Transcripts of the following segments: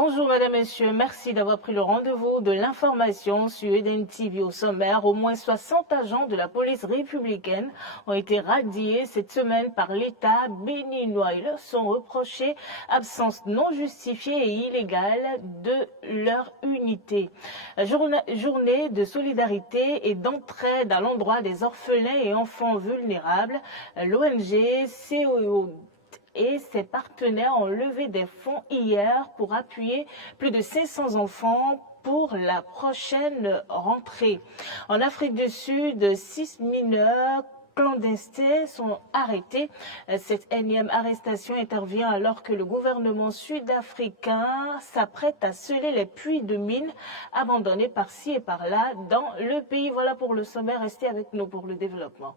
Bonjour Mesdames, Messieurs, merci d'avoir pris le rendez-vous de l'information sur Eden TV. Au sommaire, au moins 60 agents de la police républicaine ont été radiés cette semaine par l'État béninois. Ils leur sont reprochés absence non justifiée et illégale de leur unité. Journée de solidarité et d'entraide à l'endroit des orphelins et enfants vulnérables. L'ONG CEO et ses partenaires ont levé des fonds hier pour appuyer plus de 500 enfants pour la prochaine rentrée. En Afrique du Sud, 6 mineurs clandestins sont arrêtés. Cette énième arrestation intervient alors que le gouvernement sud-africain s'apprête à sceller les puits de mines abandonnés par-ci et par-là dans le pays. Voilà pour le sommaire. Restez avec nous pour le développement.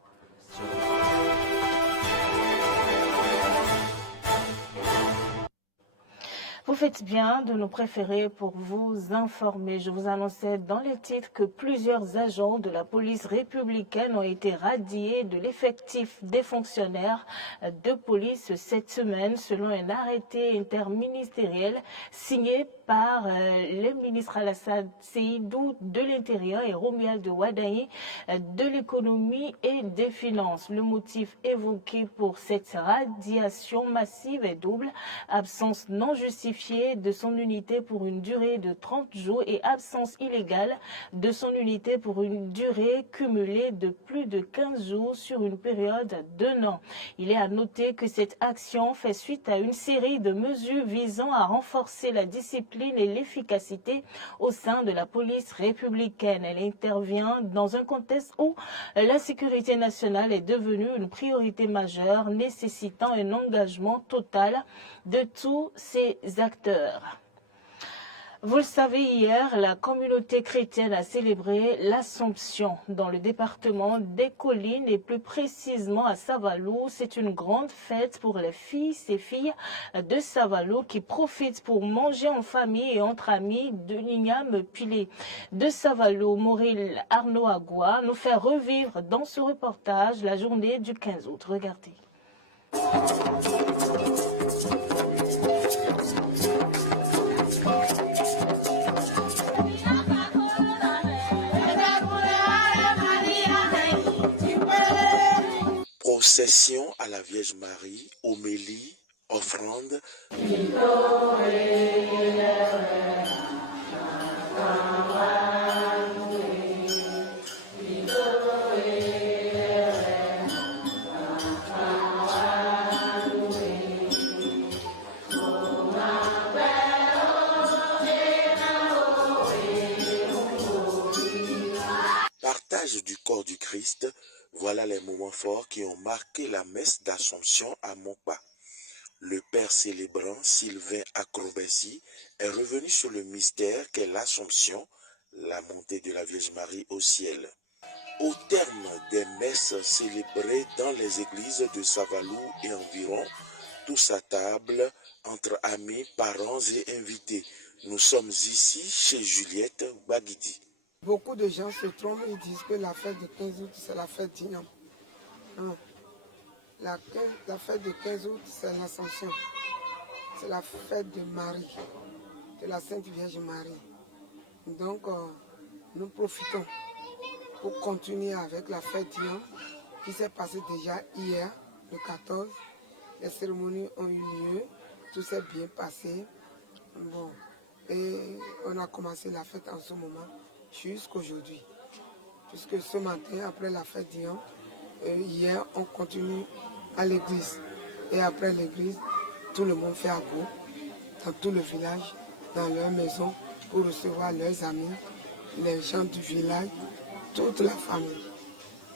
Vous faites bien de nous préférer pour vous informer. Je vous annonçais dans les titres que plusieurs agents de la police républicaine ont été radiés de l'effectif des fonctionnaires de police cette semaine selon un arrêté interministériel signé par le ministre Alassane Seydou de l'Intérieur et Romuald Wadaye de l'Économie et des Finances. Le motif évoqué pour cette radiation massive est double: absence non justifiée de son unité pour une durée de 30 jours et absence illégale de son unité pour une durée cumulée de plus de 15 jours sur une période d'1 an. Il est à noter que cette action fait suite à une série de mesures visant à renforcer la discipline et l'efficacité au sein de la police républicaine. Elle intervient dans un contexte où la sécurité nationale est devenue une priorité majeure, nécessitant un engagement total de tous ces acteurs. Vous le savez, hier, la communauté chrétienne a célébré l'Assomption dans le département des Collines et plus précisément à Savalou. C'est une grande fête pour les fils et filles de Savalou qui profitent pour manger en famille et entre amis. De Nignam Pilé de Savalou, Mauril Arnaud Agua nous fait revivre dans ce reportage la journée du 15 août. Regardez. Procession à la Vierge Marie, homélie, offrande. Partage du corps du Christ. Voilà les moments forts qui ont marqué la messe d'Assomption à Mokpa. Le père célébrant Sylvain Acrobatie est revenu sur le mystère qu'est l'Assomption, la montée de la Vierge Marie au ciel. Au terme des messes célébrées dans les églises de Savalou et environ, tous à table, entre amis, parents et invités. Nous sommes ici chez Juliette Baguidi. Beaucoup de gens se trompent et disent que la fête de 15 août, c'est la fête d'Ignam. Non. La fête de 15 août, c'est l'Ascension. C'est la fête de Marie, de la Sainte Vierge Marie. Donc, nous profitons pour continuer avec la fête d'Ignam qui s'est passée déjà hier, le 14. Les cérémonies ont eu lieu, tout s'est bien passé. Bon. Et on a commencé la fête en ce moment jusqu'aujourd'hui. Puisque ce matin, après la fête d'Ignam, hier, on continue à l'église. Et après l'église, tout le monde fait à groupe, dans tout le village, dans leur maison, pour recevoir leurs amis, les gens du village, toute la famille.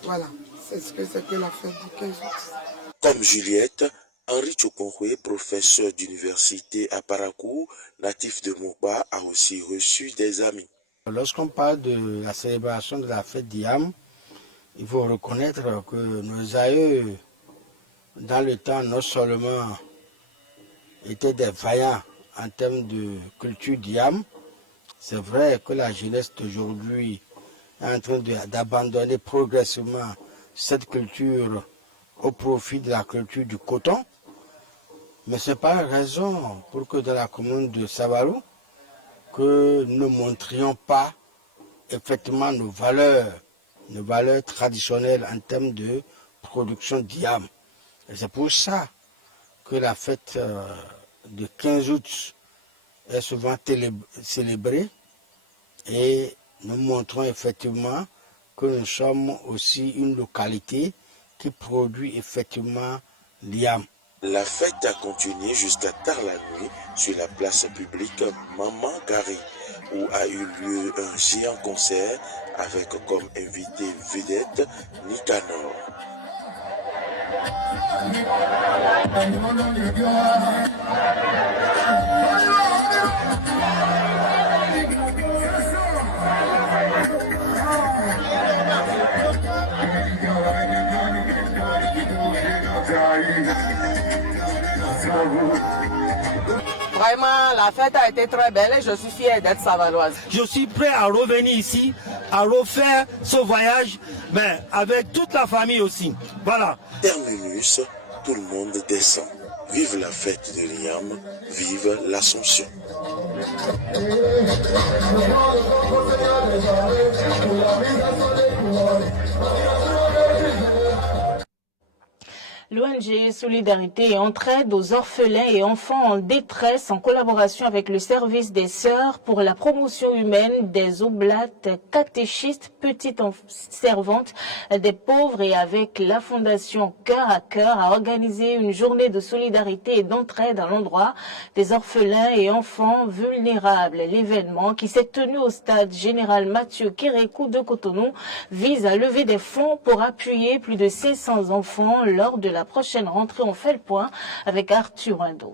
Voilà, c'est ce que c'était la fête du 15 août. Comme Juliette, Henri Tchokonhwe, professeur d'université à Parakou, natif de Mokpa, a aussi reçu des amis. Lorsqu'on parle de la célébration de la fête d'Ignam, il faut reconnaître que nos aïeux, dans le temps, non seulement étaient des vaillants en termes de culture d'Ignam, c'est vrai que la jeunesse d'aujourd'hui est en train d'abandonner progressivement cette culture au profit de la culture du coton. Mais ce n'est pas raison pour que dans la commune de Savalou, que nous ne montrions pas effectivement nos valeurs traditionnelles en termes de production d'yam. Et c'est pour ça que la fête du 15 août est souvent célébrée et nous montrons effectivement que nous sommes aussi une localité qui produit effectivement l'yam. La fête a continué jusqu'à tard la nuit sur la place publique Maman Carré, où a eu lieu un géant concert avec comme invité vedette Nicanor. Vraiment, la fête a été très belle et je suis fière d'être savaloise. Je suis prêt à revenir ici, à refaire ce voyage, mais avec toute la famille aussi. Voilà. Terminus, tout le monde descend. Vive la fête de l'Yam, vive l'Assomption. L'ONG Solidarité et Entraide aux orphelins et enfants en détresse en collaboration avec le service des Sœurs pour la promotion humaine des Oblates catéchistes petites servantes des pauvres et avec la fondation Cœur à Cœur a organisé une journée de solidarité et d'entraide à l'endroit des orphelins et enfants vulnérables. L'événement qui s'est tenu au stade général Mathieu Kérékou de Cotonou vise à lever des fonds pour appuyer plus de 500 enfants lors de la prochaine rentrée. On fait le point avec Arthur Indo.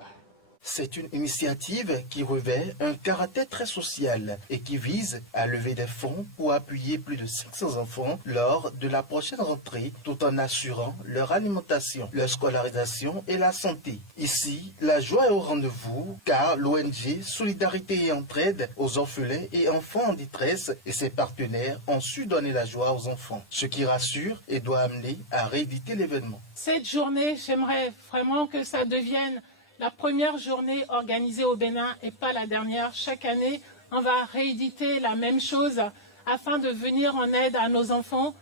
C'est une initiative qui revêt un caractère très social et qui vise à lever des fonds pour appuyer plus de 500 enfants lors de la prochaine rentrée tout en assurant leur alimentation, leur scolarisation et la santé. Ici, la joie est au rendez-vous car l'ONG Solidarité et Entraide aux orphelins et enfants en détresse et ses partenaires ont su donner la joie aux enfants, ce qui rassure et doit amener à rééditer l'événement. Cette journée, j'aimerais vraiment que ça devienne la première journée organisée au Bénin et pas la dernière. Chaque année, on va rééditer la même chose afin de venir en aide à nos enfants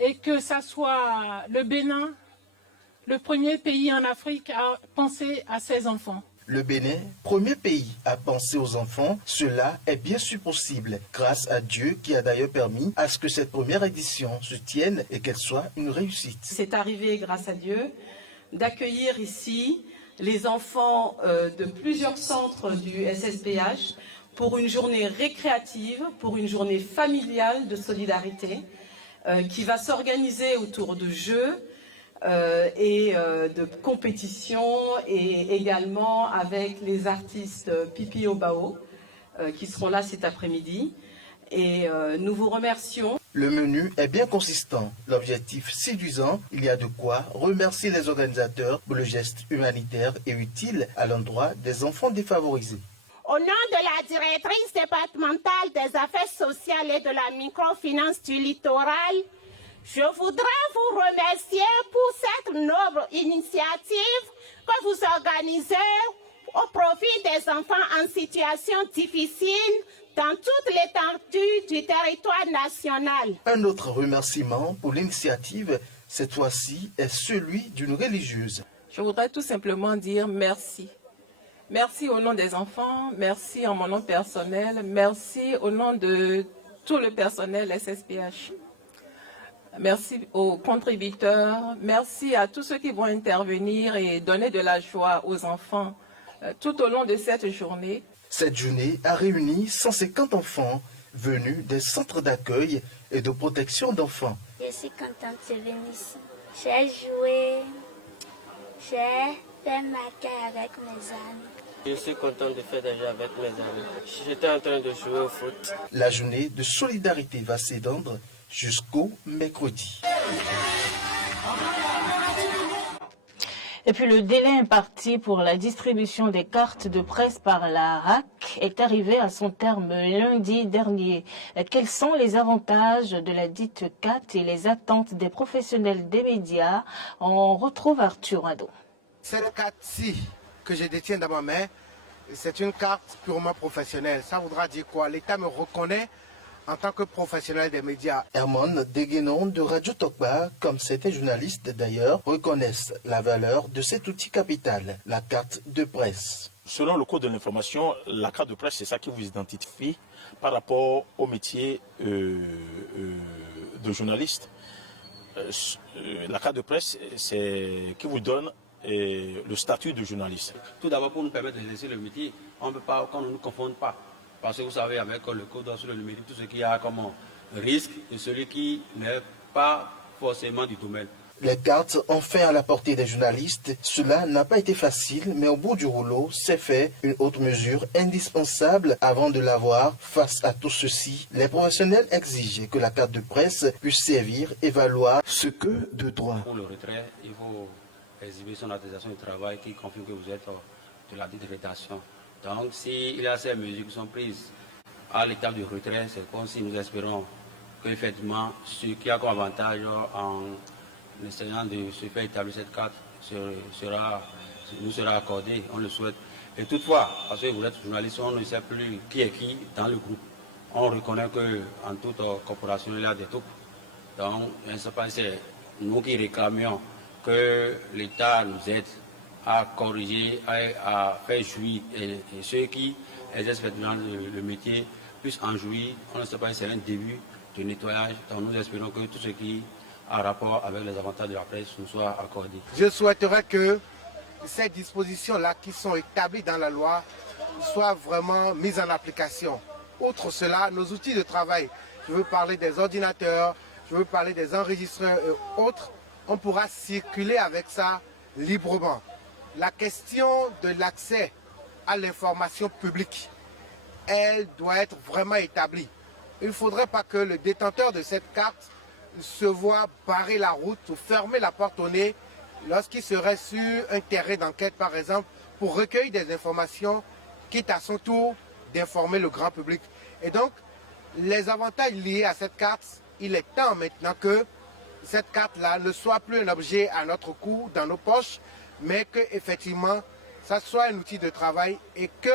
et que ça soit le Bénin, le premier pays en Afrique à penser à ses enfants. Le Bénin, premier pays à penser aux enfants, cela est bien sûr possible grâce à Dieu qui a d'ailleurs permis à ce que cette première édition se tienne et qu'elle soit une réussite. C'est arrivé grâce à Dieu d'accueillir ici les enfants de plusieurs centres du SSPH pour une journée récréative, pour une journée familiale de solidarité qui va s'organiser autour de jeux et de compétitions et également avec les artistes Pipi Obao qui seront là cet après-midi. Et nous vous remercions. Le menu est bien consistant, l'objectif séduisant, il y a de quoi remercier les organisateurs pour le geste humanitaire et utile à l'endroit des enfants défavorisés. Au nom de la directrice départementale des affaires sociales et de la microfinance du littoral, je voudrais vous remercier pour cette noble initiative que vous organisez au profit des enfants en situation difficile dans toute l'étendue du territoire national. Un autre remerciement pour l'initiative, cette fois-ci, est celui d'une religieuse. Je voudrais tout simplement dire merci. Merci au nom des enfants, merci en mon nom personnel, merci au nom de tout le personnel SSPH. Merci aux contributeurs, merci à tous ceux qui vont intervenir et donner de la joie aux enfants tout au long de cette journée. Cette journée a réuni 150 enfants venus des centres d'accueil et de protection d'enfants. Je suis contente de venir ici. J'ai joué, j'ai fait ma carrière avec mes amis. Je suis content de faire des jeux avec mes amis. J'étais en train de jouer au foot. La journée de solidarité va s'étendre jusqu'au mercredi. Et puis le délai imparti pour la distribution des cartes de presse par la RAC est arrivé à son terme lundi dernier. Quels sont les avantages de la dite carte et les attentes des professionnels des médias? On retrouve Arthur Indo. Cette carte-ci que je détiens dans ma main c'est une carte purement professionnelle. Ça voudra dire quoi? L'État me reconnaît en tant que professionnel des médias. Herman Deguenon de Radio Tokba, comme certains journalistes d'ailleurs, reconnaissent la valeur de cet outil capital, la carte de presse. Selon le code de l'information, la carte de presse, c'est ça qui vous identifie par rapport au métier de journaliste. La carte de presse, c'est qui vous donne le statut de journaliste. Tout d'abord, pour nous permettre d'exercer le métier, on ne peut pas, qu'on ne nous confonde pas. Parce que vous savez, avec le code sur le numérique, tout ce qu'il y a comme risque de celui qui n'est pas forcément du domaine. Les cartes ont fait à la portée des journalistes. Cela n'a pas été facile, mais au bout du rouleau, c'est fait une autre mesure indispensable avant de l'avoir. Face à tout ceci, les professionnels exigent que la carte de presse puisse servir et valoir ce que de droit. Pour le retrait, il faut exhiber son attestation de travail qui confirme que vous êtes de la dite rédaction. Donc, s'il y a ces mesures qui sont prises à l'étape du retrait, c'est comme si nous espérons qu'effectivement, ce qui a comme avantage en essayant de se faire établir cette carte nous sera accordé, on le souhaite. Et toutefois, parce que vous êtes journaliste, on ne sait plus qui est qui dans le groupe. On reconnaît qu'en toute corporation, il y a des troupes. Donc, c'est nous qui réclamions que l'État nous aide à corriger, à faire jouir, et ceux qui exercent maintenant le métier puissent en jouir. On ne sait pas, c'est un début de nettoyage. Donc nous espérons que tout ce qui a rapport avec les avantages de la presse nous soit accordé. Je souhaiterais que ces dispositions-là qui sont établies dans la loi soient vraiment mises en application. Outre cela, nos outils de travail, je veux parler des ordinateurs, je veux parler des enregistreurs et autres, on pourra circuler avec ça librement. La question de l'accès à l'information publique, elle doit être vraiment établie. Il ne faudrait pas que le détenteur de cette carte se voit barrer la route ou fermer la porte au nez lorsqu'il serait sur un terrain d'enquête, par exemple, pour recueillir des informations, quitte à son tour d'informer le grand public. Et donc, les avantages liés à cette carte, il est temps maintenant que cette carte-là ne soit plus un objet à notre cou, dans nos poches, mais qu'effectivement, ça soit un outil de travail et que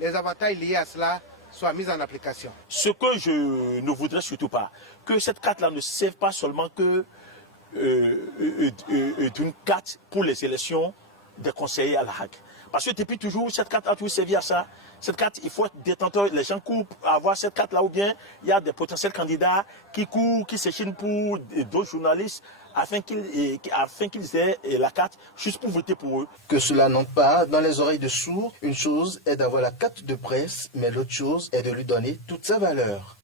les avantages liés à cela soient mis en application. Ce que je ne voudrais surtout pas, que cette carte-là ne serve pas seulement que d'une carte pour les élections des conseillers à la Hague. Parce que depuis toujours, cette carte a toujours servi à ça. Cette carte, il faut être détenteur. Les gens courent à avoir cette carte-là, ou bien il y a des potentiels candidats qui courent, qui s'échinent pour d'autres journalistes afin qu'ils aient la carte juste pour voter pour eux. Que cela n'entre pas dans les oreilles de sourds, une chose est d'avoir la carte de presse, mais l'autre chose est de lui donner toute sa valeur.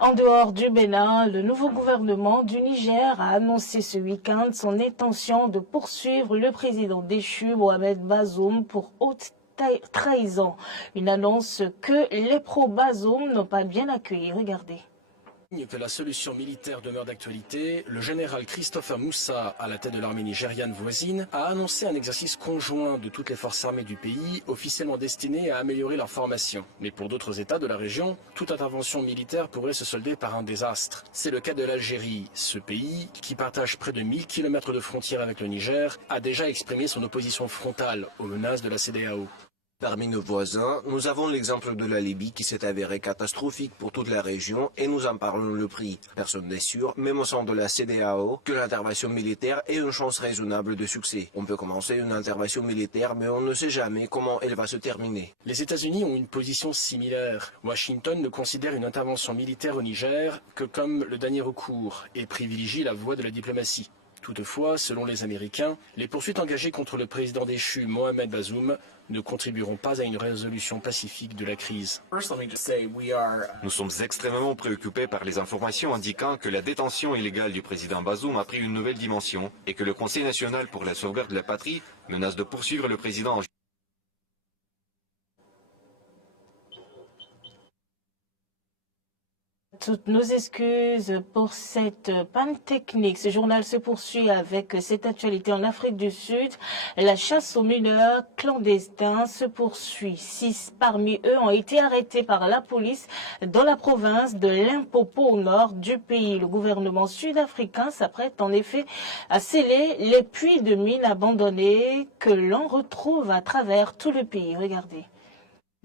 En dehors du Bénin, le nouveau gouvernement du Niger a annoncé ce week-end son intention de poursuivre le président déchu Mohamed Bazoum pour haute trahison. Une annonce que les pro-Bazoum n'ont pas bien accueillie. Regardez. Que la solution militaire demeure d'actualité, le général Christopher Moussa, à la tête de l'armée nigériane voisine, a annoncé un exercice conjoint de toutes les forces armées du pays, officiellement destiné à améliorer leur formation. Mais pour d'autres États de la région, toute intervention militaire pourrait se solder par un désastre. C'est le cas de l'Algérie. Ce pays, qui partage près de 1000 km de frontière avec le Niger, a déjà exprimé son opposition frontale aux menaces de la CEDEAO. Parmi nos voisins, nous avons l'exemple de la Libye qui s'est avérée catastrophique pour toute la région et nous en parlons le prix. Personne n'est sûr, même au sein de la CEDEAO, que l'intervention militaire ait une chance raisonnable de succès. On peut commencer une intervention militaire, mais on ne sait jamais comment elle va se terminer. Les États-Unis ont une position similaire. Washington ne considère une intervention militaire au Niger que comme le dernier recours et privilégie la voie de la diplomatie. Toutefois, selon les Américains, les poursuites engagées contre le président déchu Mohamed Bazoum ne contribueront pas à une résolution pacifique de la crise. Nous sommes extrêmement préoccupés par les informations indiquant que la détention illégale du président Bazoum a pris une nouvelle dimension et que le Conseil national pour la sauvegarde de la patrie menace de poursuivre le président en toutes nos excuses pour cette panne technique. Ce journal se poursuit avec cette actualité en Afrique du Sud. La chasse aux mineurs clandestins se poursuit. 6 parmi eux ont été arrêtés par la police dans la province de Limpopo au nord du pays. Le gouvernement sud-africain s'apprête en effet à sceller les puits de mines abandonnés que l'on retrouve à travers tout le pays. Regardez.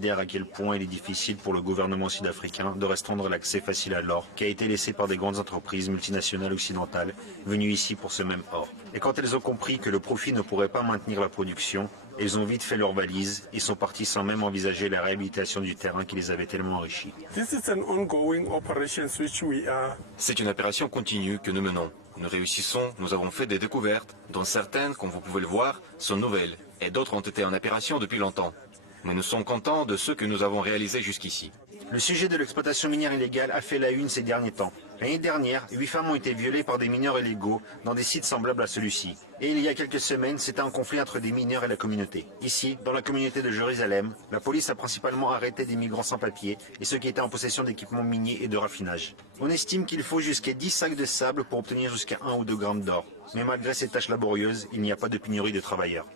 À quel point il est difficile pour le gouvernement sud-africain de restreindre l'accès facile à l'or qui a été laissé par des grandes entreprises multinationales occidentales venues ici pour ce même or. Et quand elles ont compris que le profit ne pourrait pas maintenir la production, elles ont vite fait leurs valises et sont parties sans même envisager la réhabilitation du terrain qui les avait tellement enrichis. C'est une opération continue que nous menons. Nous réussissons, nous avons fait des découvertes, dont certaines, comme vous pouvez le voir, sont nouvelles, et d'autres ont été en opération depuis longtemps. Mais nous sommes contents de ce que nous avons réalisé jusqu'ici. Le sujet de l'exploitation minière illégale a fait la une ces derniers temps. L'année dernière, 8 femmes ont été violées par des mineurs illégaux dans des sites semblables à celui-ci. Et il y a quelques semaines, c'était un conflit entre des mineurs et la communauté. Ici, dans la communauté de Jérusalem, la police a principalement arrêté des migrants sans papier et ceux qui étaient en possession d'équipements miniers et de raffinage. On estime qu'il faut jusqu'à 10 sacs de sable pour obtenir jusqu'à 1 ou 2 grammes d'or. Mais malgré ces tâches laborieuses, il n'y a pas de pénurie de travailleurs.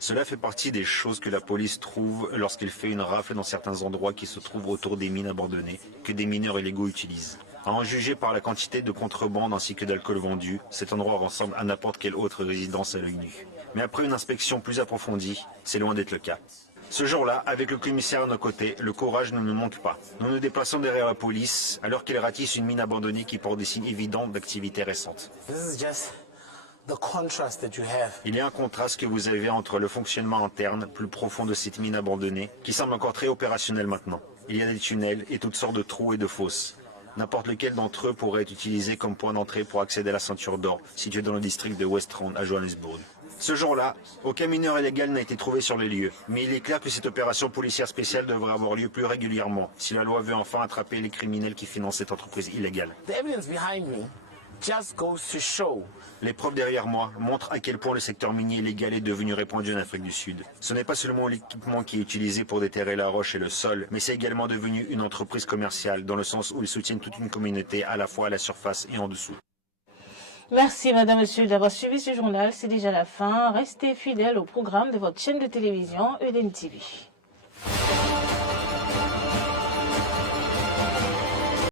Cela fait partie des choses que la police trouve lorsqu'elle fait une rafle dans certains endroits qui se trouvent autour des mines abandonnées que des mineurs illégaux utilisent. À en juger par la quantité de contrebande ainsi que d'alcool vendu, cet endroit ressemble à n'importe quelle autre résidence à l'œil nu. Mais après une inspection plus approfondie, c'est loin d'être le cas. Ce jour-là, avec le commissaire à nos côtés, le courage ne nous manque pas. Nous nous déplaçons derrière la police alors qu'elle ratisse une mine abandonnée qui porte des signes évidents d'activité récente. Il y a un contraste que vous avez entre le fonctionnement interne plus profond de cette mine abandonnée, qui semble encore très opérationnelle maintenant. Il y a des tunnels et toutes sortes de trous et de fosses. N'importe lequel d'entre eux pourrait être utilisé comme point d'entrée pour accéder à la ceinture d'or, située dans le district de West Rand à Johannesburg. Ce jour-là, aucun mineur illégal n'a été trouvé sur les lieux, mais il est clair que cette opération policière spéciale devrait avoir lieu plus régulièrement, si la loi veut enfin attraper les criminels qui financent cette entreprise illégale. Les preuves derrière moi montrent à quel point le secteur minier illégal est devenu répandu en Afrique du Sud. Ce n'est pas seulement l'équipement qui est utilisé pour déterrer la roche et le sol, mais c'est également devenu une entreprise commerciale dans le sens où ils soutiennent toute une communauté à la fois à la surface et en dessous. Merci madame, monsieur d'avoir suivi ce journal. C'est déjà la fin. Restez fidèles au programme de votre chaîne de télévision EDN TV.